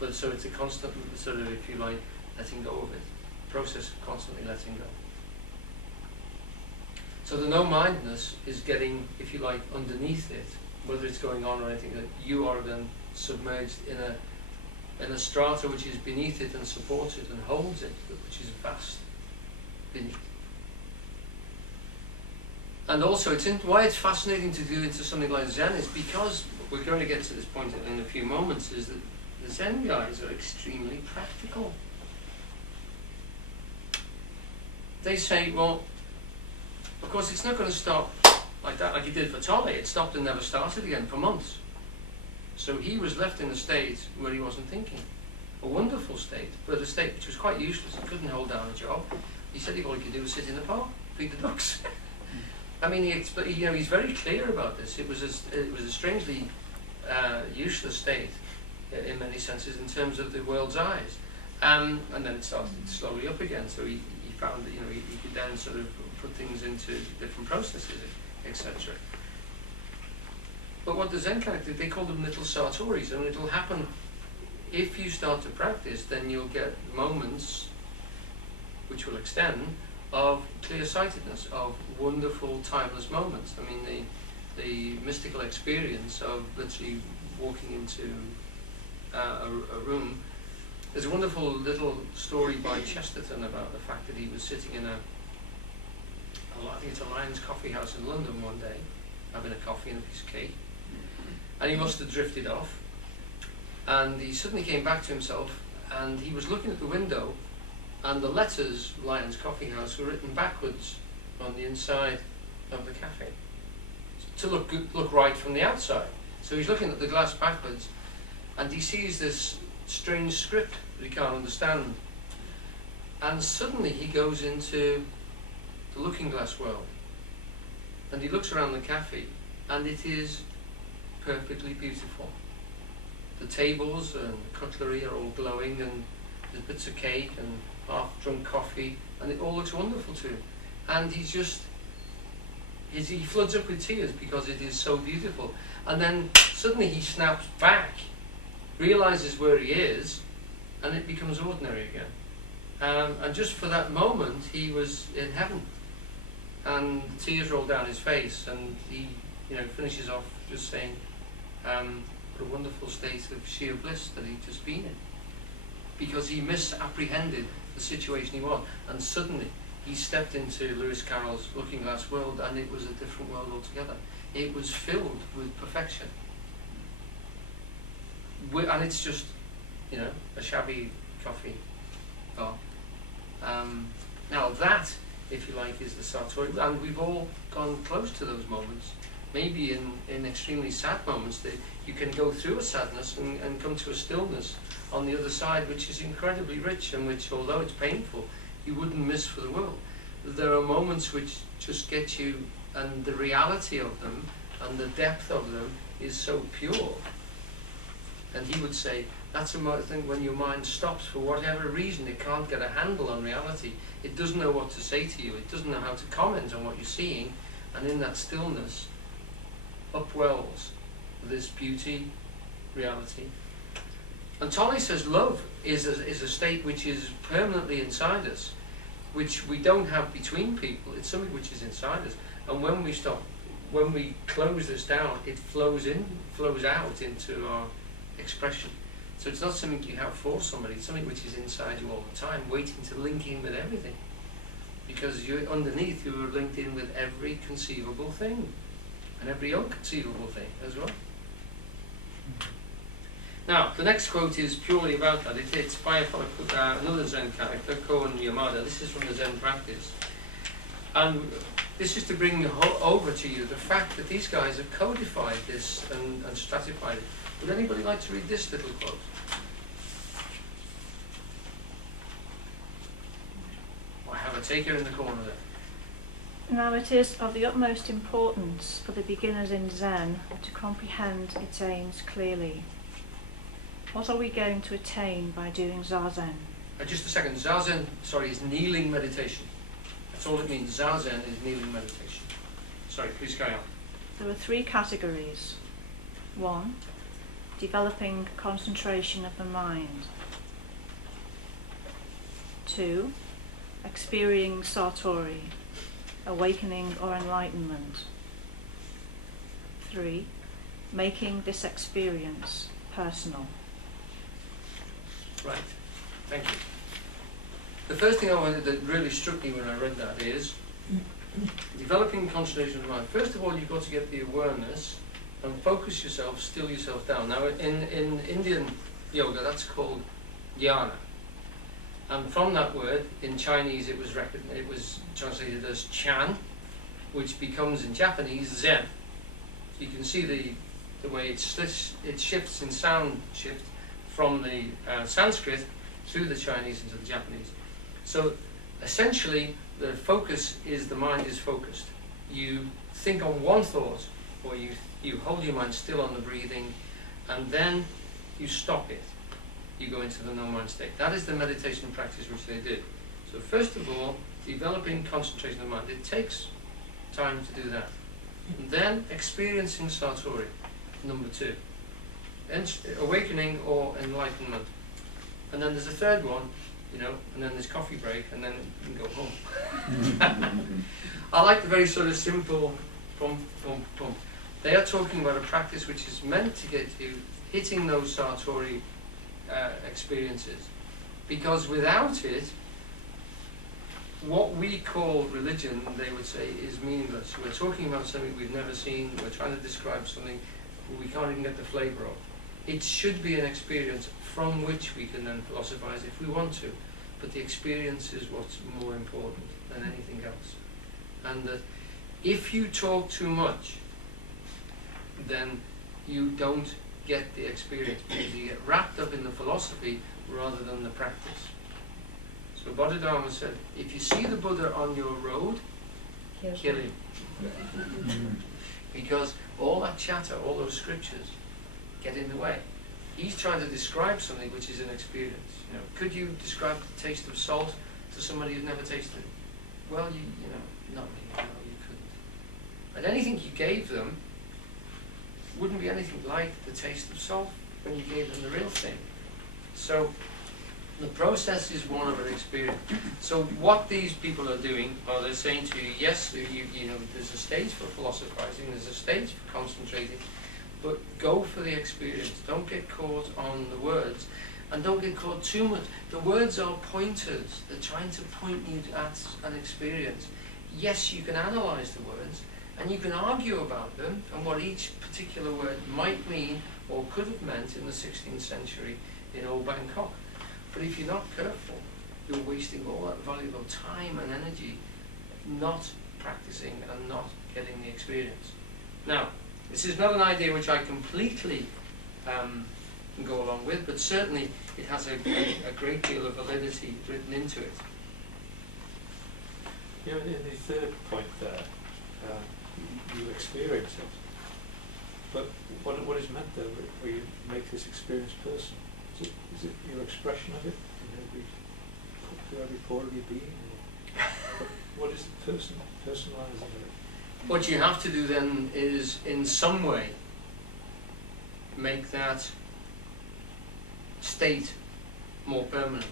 But so it's a constant sort of, if you like, letting go of it. Process of constantly letting go. So the no-mindedness is getting, if you like, underneath it, whether it's going on or anything, that you are then submerged in a strata which is beneath it and supports it and holds it, which is vast beneath. And also, why it's fascinating to do into something like Zen is because, we're going to get to this point in a few moments, is that the Zen guys are extremely practical. They say, well, of course it's not going to stop like that, like he did for Tolle. It stopped and never started again for months. So he was left in a state where he wasn't thinking. A wonderful state, but a state which was quite useless. He couldn't hold down a job. He said all he could do was sit in the park, feed the ducks. I mean, he's very clear about this. It was a strangely useless state in many senses in terms of the world's eyes. And then it started slowly up again. So he found that he could then sort of put things into different processes, etc. But what the Zen character, they call them little sartoris, and it'll happen if you start to practice. Then you'll get moments which will extend of clear-sightedness, of wonderful timeless moments. I mean, the mystical experience of literally walking into a room. There's a wonderful little story by Chesterton about the fact that he was sitting in I think it's a Lion's Coffee House in London one day, having a coffee and a piece of cake, and he must have drifted off, and he suddenly came back to himself, and he was looking at the window, and the letters Lion's Coffee House were written backwards on the inside of the cafe to look right from the outside. So he's looking at the glass backwards, and he sees this strange script that he can't understand, and suddenly he goes into the looking glass world, and he looks around the cafe, and it is perfectly beautiful. The tables and the cutlery are all glowing, and there's bits of cake and half-drunk coffee, and it all looks wonderful to him. And he floods up with tears because it is so beautiful. And then suddenly he snaps back, realizes where he is, and it becomes ordinary again. And just for that moment, he was in heaven. And tears roll down his face, and he finishes off just saying, what a wonderful state of sheer bliss that he'd just been in. Because he misapprehended the situation he was, and suddenly he stepped into Lewis Carroll's Looking Glass world, and it was a different world altogether. It was filled with perfection. And it's just, a shabby coffee bar. Now that, if you like, is the Sartori, and we've all gone close to those moments. Maybe in extremely sad moments that you can go through a sadness and come to a stillness on the other side, which is incredibly rich, and which, although it's painful, you wouldn't miss for the world. There are moments which just get you, and the reality of them and the depth of them is so pure. And he would say, that's a thing when your mind stops for whatever reason, it can't get a handle on reality. It doesn't know what to say to you. It doesn't know how to comment on what you're seeing. And in that stillness, upwells this beauty, reality. And Tolle says love is a state which is permanently inside us, which we don't have between people. It's something which is inside us. And when we close this down, it flows out into our expression. So it's not something you have for somebody, it's something which is inside you all the time, waiting to link in with everything. Because underneath you are linked in with every conceivable thing, and every unconceivable thing as well. Now, the next quote is purely about that. It's by another Zen character, Koen Yamada. This is from the Zen practice. And this is to bring over to you the fact that these guys have codified this and stratified it. Would anybody like to read this little quote? I have a taker in the corner there. Now it is of the utmost importance for the beginners in Zen to comprehend its aims clearly. What are we going to attain by doing Zazen? Just a second. Zazen, is kneeling meditation. That's all it means. Zazen is kneeling meditation. Sorry, please carry on. There are three categories. 1. developing concentration of the mind. 2. Experiencing satori, awakening or enlightenment. 3. Making this experience personal. Right, thank you. The first thing I wanted that really struck me when I read that is developing concentration of the mind. First of all, you've got to get the awareness and focus yourself, still yourself down. Now, in Indian yoga, that's called dhyana. And from that word, in Chinese, it was translated as Chan, which becomes in Japanese Zen. So you can see the way it shifts in sound shift from the Sanskrit through the Chinese into the Japanese. So essentially, the focus is the mind is focused. You think on one thought, or you hold your mind still on the breathing, and then you stop it. You go into the no-mind state. That is the meditation practice which they do. So first of all, developing concentration of the mind. It takes time to do that. And then experiencing satori, number 2. Then awakening or enlightenment. And then there's a third one, and then there's coffee break, and then you can go home. I like the very sort of simple pump, pump, pump. They are talking about a practice which is meant to get you hitting those satori experiences, because without it, what we call religion, they would say, is meaningless. We're talking about something we've never seen, we're trying to describe something we can't even get the flavour of. It should be an experience from which we can then philosophize if we want to, but the experience is what's more important than anything else. And that if you talk too much, then you don't get the experience, because you get wrapped up in the philosophy rather than the practice. So Bodhidharma said, if you see the Buddha on your road, kill him. Because all that chatter, all those scriptures, get in the way. He's trying to describe something which is an experience. Could you describe the taste of salt to somebody who's never tasted it? Well, not really. No, you couldn't. And anything you gave them wouldn't be anything like the taste of salt when you gave them the real thing. So the process is one of an experience. So what these people are doing, are they're saying to you, yes, there's a stage for philosophizing, there's a stage for concentrating, but go for the experience. Don't get caught on the words, and don't get caught too much. The words are pointers. They're trying to point you at an experience. Yes, you can analyze the words, and you can argue about them and what each particular word might mean or could have meant in the 16th century in old Bangkok. But if you're not careful, you're wasting all that valuable time and energy not practicing and not getting the experience. Now, this is not an idea which I completely can go along with, but certainly it has a great deal of validity written into it. In the third point there, you experience it. But what is meant there, where you make this experience personal? Is it your expression of it in every pore of your being? What is the personalizing of it? What you have to do then is, in some way, make that state more permanent.